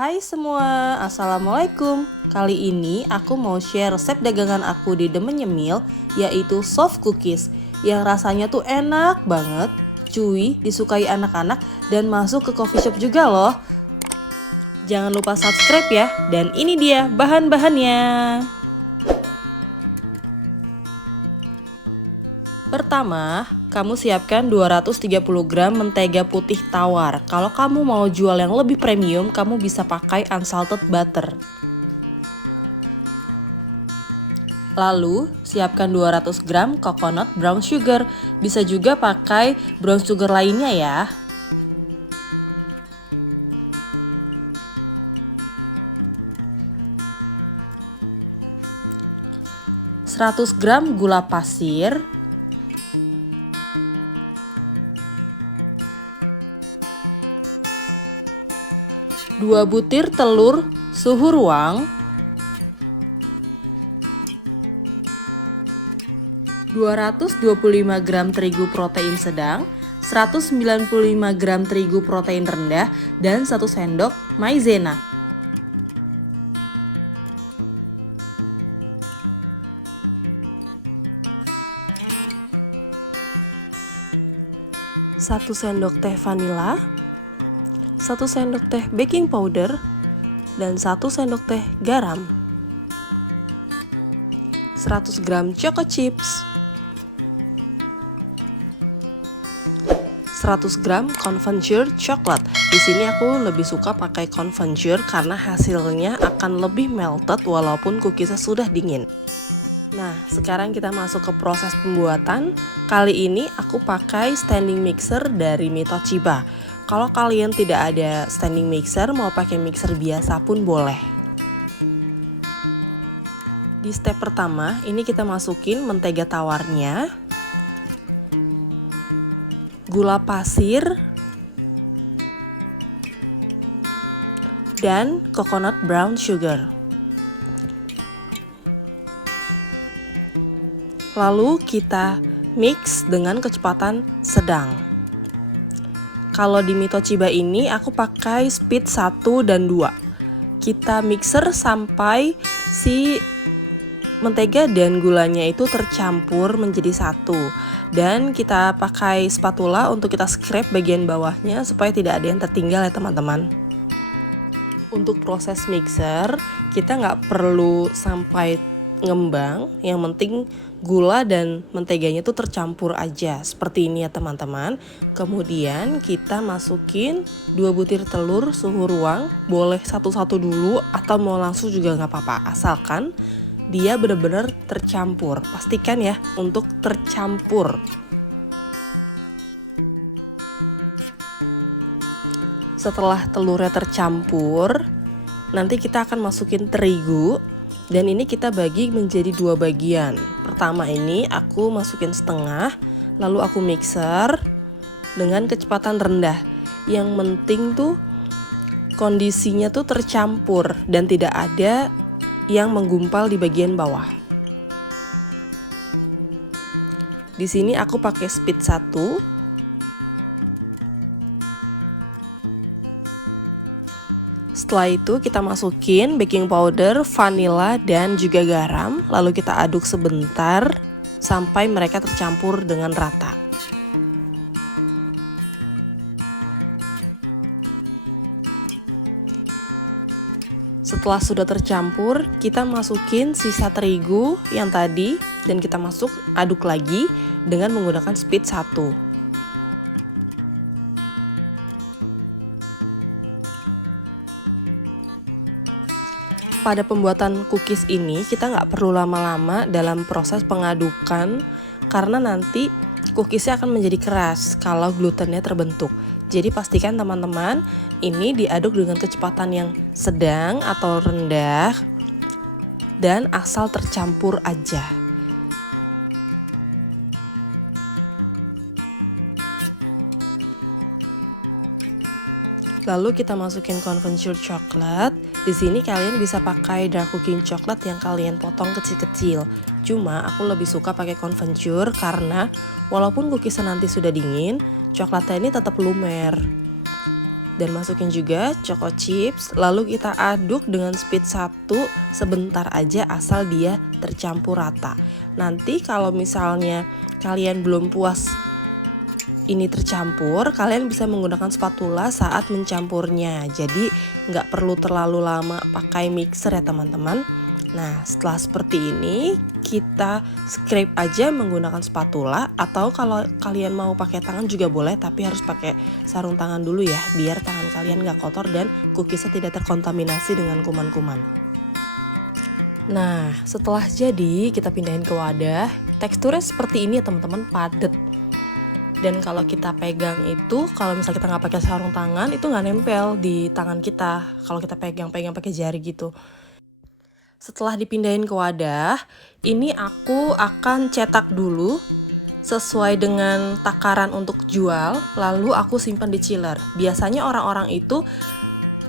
Hai semua, Assalamualaikum. Kali ini aku mau share resep dagangan aku di Demen Nyemil, yaitu soft cookies yang rasanya tuh enak banget, cuy, disukai anak-anak, dan masuk ke coffee shop juga loh. Jangan lupa subscribe ya, dan ini dia bahan-bahannya. Pertama, kamu siapkan 230 gram mentega putih tawar. Kalau kamu mau jual yang lebih premium, kamu bisa pakai unsalted butter. Lalu, siapkan 200 gram coconut brown sugar. Bisa juga pakai brown sugar lainnya ya. Seratus gram gula pasir, 2 butir telur suhu ruang, 225 gram terigu protein sedang, 195 gram terigu protein rendah, dan 1 sendok maizena. Satu sendok teh vanila, 1 sendok teh baking powder, dan 1 sendok teh garam. 100 gram choco chips, 100 gram confiture coklat. Di sini aku lebih suka pakai confiture karena hasilnya akan lebih melted walaupun cookiesnya sudah dingin. Nah, sekarang kita masuk ke proses pembuatan. Kali ini aku pakai standing mixer dari Mitochiba. Kalau kalian tidak ada standing mixer, mau pakai mixer biasa pun boleh. Di step pertama, ini kita masukin mentega tawarnya, gula pasir, dan coconut brown sugar. Lalu kita mix dengan kecepatan sedang. Kalau di Mitochiba ini aku pakai speed 1 dan 2. Kita mixer sampai si mentega dan gulanya itu tercampur menjadi satu. Dan kita pakai spatula untuk kita scrape bagian bawahnya supaya tidak ada yang tertinggal ya teman-teman. Untuk proses mixer, kita nggak perlu sampai ngembang, yang penting gula dan menteganya tuh tercampur aja seperti ini ya teman-teman. Kemudian kita masukin 2 butir telur suhu ruang, boleh satu-satu dulu atau mau langsung juga nggak apa-apa, asalkan dia benar-benar tercampur. Pastikan ya untuk tercampur. Setelah telurnya tercampur, nanti kita akan masukin terigu. Dan ini kita bagi menjadi 2 bagian. Pertama ini aku masukin setengah, lalu aku mixer dengan kecepatan rendah. Yang penting tuh kondisinya tuh tercampur dan tidak ada yang menggumpal di bagian bawah. Di sini aku pakai speed 1. Setelah itu kita masukin baking powder, vanila, dan juga garam. Lalu kita aduk sebentar sampai mereka tercampur dengan rata. Setelah sudah tercampur, kita masukin sisa terigu yang tadi dan kita aduk lagi dengan menggunakan speed 1. Pada pembuatan cookies ini kita nggak perlu lama-lama dalam proses pengadukan karena nanti cookiesnya akan menjadi keras kalau glutennya terbentuk. Jadi pastikan teman-teman ini diaduk dengan kecepatan yang sedang atau rendah dan asal tercampur aja. Lalu kita masukin confiture coklat. Di sini kalian bisa pakai dark cooking coklat yang kalian potong kecil-kecil. Cuma aku lebih suka pakai confiture karena walaupun cookiesnya nanti sudah dingin, coklatnya ini tetap lumer. dan masukin juga choco chips. Lalu kita aduk dengan speed 1 sebentar aja asal dia tercampur rata. Nanti kalau misalnya kalian belum puas ini tercampur, kalian bisa menggunakan spatula saat mencampurnya. Jadi nggak perlu terlalu lama pakai mixer ya teman-teman. Nah, setelah seperti ini, kita scrape aja menggunakan spatula, atau kalau kalian mau pakai tangan juga boleh, tapi harus pakai sarung tangan dulu ya, biar tangan kalian nggak kotor dan cookiesnya tidak terkontaminasi dengan kuman-kuman. Nah, setelah jadi, kita pindahin ke wadah. Teksturnya seperti ini ya teman-teman, padat. Dan kalau kita pegang itu, kalau misalnya kita nggak pakai sarung tangan, itu nggak nempel di tangan kita. Kalau kita pegang-pegang pakai jari gitu. Setelah dipindahin ke wadah, ini aku akan cetak dulu sesuai dengan takaran untuk jual, lalu aku simpan di chiller. Biasanya orang-orang itu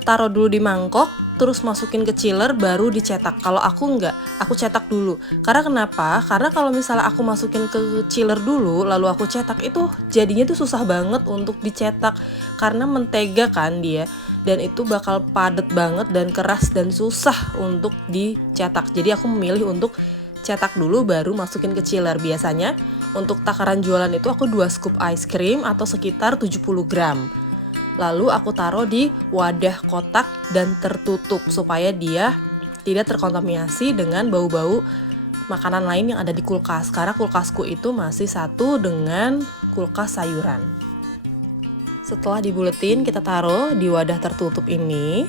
taruh dulu di mangkok, terus masukin ke chiller baru dicetak. Kalau aku enggak, aku cetak dulu. Karena kenapa? Karena kalau misalnya aku masukin ke chiller dulu, lalu aku cetak, itu jadinya tuh susah banget untuk dicetak. Karena mentega kan dia, dan itu bakal padat banget dan keras dan susah untuk dicetak. Jadi aku memilih untuk cetak dulu baru masukin ke chiller. Biasanya untuk takaran jualan itu aku 2 scoop ice cream atau sekitar 70 gram. Lalu aku taruh di wadah kotak dan tertutup supaya dia tidak terkontaminasi dengan bau-bau makanan lain yang ada di kulkas. Karena kulkasku itu masih satu dengan kulkas sayuran. Setelah dibuletin, kita taruh di wadah tertutup ini.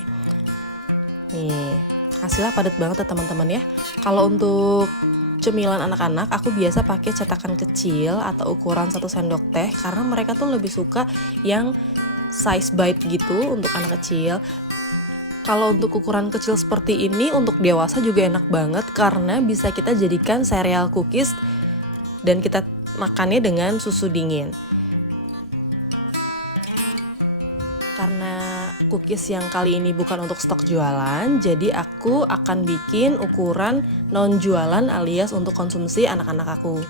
Nih, hasilnya padat banget ya teman-teman ya. Kalau untuk cemilan anak-anak, aku biasa pakai cetakan kecil atau ukuran 1 sendok teh, karena mereka tuh lebih suka yang size bite gitu untuk anak kecil. Kalau untuk ukuran kecil seperti ini, untuk dewasa juga enak banget karena bisa kita jadikan cereal cookies dan kita makannya dengan susu dingin. Karena cookies yang kali ini bukan untuk stok jualan, jadi aku akan bikin ukuran non jualan alias untuk konsumsi anak-anak aku.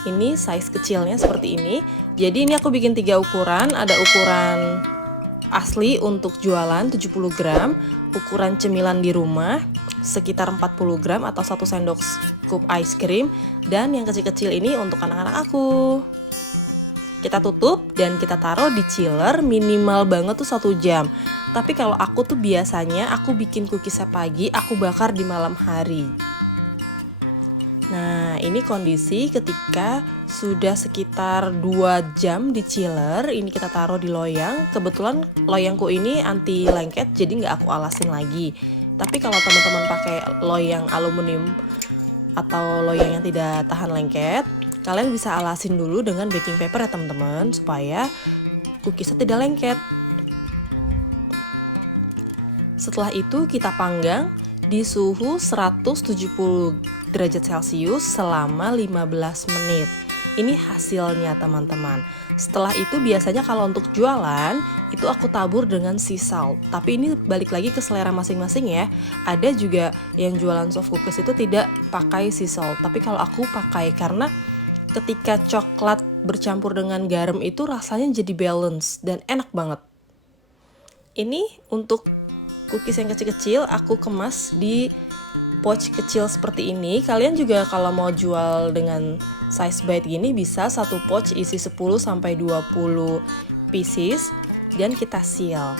Ini size kecilnya seperti ini. Jadi ini aku bikin 3 ukuran. Ada ukuran asli untuk jualan 70 gram, ukuran cemilan di rumah sekitar 40 gram atau 1 sendok scoop ice cream, dan yang kecil-kecil ini untuk anak-anak aku. Kita tutup dan kita taruh di chiller minimal banget tuh 1 jam. Tapi kalau aku tuh biasanya aku bikin cookiesnya pagi, aku bakar di malam hari. Nah, ini kondisi ketika sudah sekitar 2 jam di chiller. Ini kita taruh di loyang. Kebetulan loyangku ini anti lengket, jadi nggak aku alasin lagi. Tapi kalau teman-teman pakai loyang aluminium atau loyang yang tidak tahan lengket, kalian bisa alasin dulu dengan baking paper ya teman-teman, supaya cookiesnya tidak lengket. Setelah itu kita panggang di suhu 170 derajat Celcius selama 15 menit. Ini hasilnya teman-teman. Setelah itu biasanya kalau untuk jualan itu aku tabur dengan sea salt. Tapi ini balik lagi ke selera masing-masing ya. Ada juga yang jualan soft cookies itu tidak pakai sea salt. Tapi kalau aku pakai, karena ketika coklat bercampur dengan garam itu rasanya jadi balance dan enak banget. Ini untuk cookies yang kecil-kecil aku kemas di pouch kecil seperti ini. Kalian juga kalau mau jual dengan size bite gini bisa 1 pouch isi 10-20 pieces dan kita seal.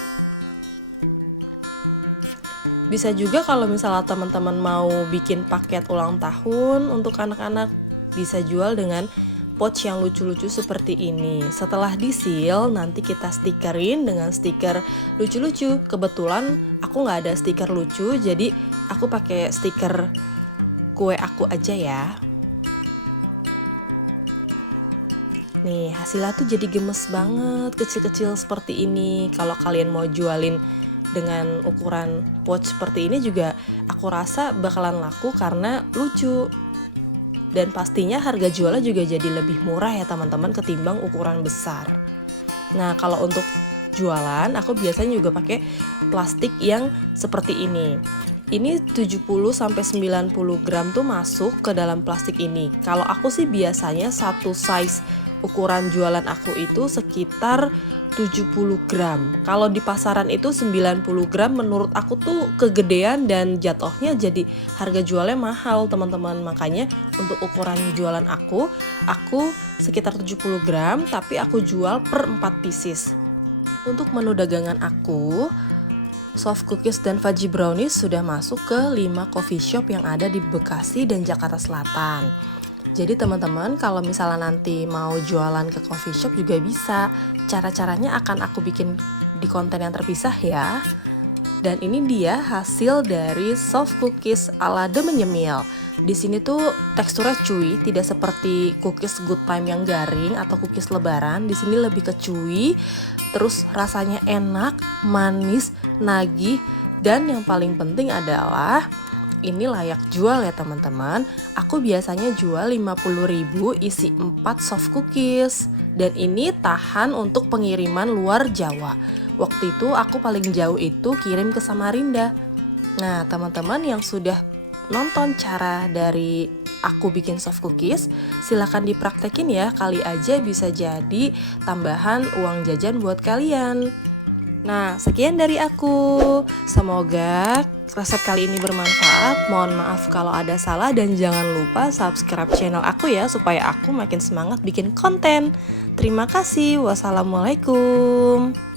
Bisa juga kalau misalnya teman-teman mau bikin paket ulang tahun untuk anak-anak, bisa jual dengan pouch yang lucu-lucu seperti ini. Setelah di seal, nanti kita stikerin dengan stiker lucu-lucu. Kebetulan aku nggak ada stiker lucu, jadi aku pakai stiker kue aku aja ya. Nih, hasilnya tuh jadi gemes banget, kecil-kecil seperti ini. Kalau kalian mau jualin dengan ukuran pouch seperti ini juga, aku rasa bakalan laku karena lucu. Dan pastinya harga jualnya juga jadi lebih murah ya teman-teman ketimbang ukuran besar. Nah, kalau untuk jualan aku biasanya juga pakai plastik yang seperti ini. Ini 70-90 gram tuh masuk ke dalam plastik ini. Kalau aku sih biasanya satu size ukuran jualan aku itu sekitar 70 gram. Kalau di pasaran itu 90 gram menurut aku tuh kegedean dan jatuhnya jadi harga jualnya mahal teman-teman. Makanya untuk ukuran jualan aku sekitar 70 gram tapi aku jual per 4 pieces. Untuk menu dagangan aku, soft cookies dan fudgy brownies sudah masuk ke 5 coffee shop yang ada di Bekasi dan Jakarta Selatan. Jadi teman-teman kalau misalnya nanti mau jualan ke coffee shop juga bisa. Cara-caranya akan aku bikin di konten yang terpisah ya. Dan ini dia hasil dari soft cookies ala The Menyemil. Di sini tuh teksturnya chewy, tidak seperti cookies Good Time yang garing atau cookies lebaran. Di sini lebih ke chewy, terus rasanya enak, manis, nagih, dan yang paling penting adalah ini layak jual ya teman-teman. Aku biasanya jual 50.000 isi 4 soft cookies. Dan ini tahan untuk pengiriman luar Jawa. Waktu itu aku paling jauh itu kirim ke Samarinda. Nah teman-teman yang sudah nonton cara dari aku bikin soft cookies, silahkan dipraktekin ya. Kali aja bisa jadi tambahan uang jajan buat kalian. Nah, sekian dari aku. Semoga resep kali ini bermanfaat. Mohon maaf kalau ada salah dan jangan lupa subscribe channel aku ya supaya aku makin semangat bikin konten. Terima kasih. Wassalamualaikum.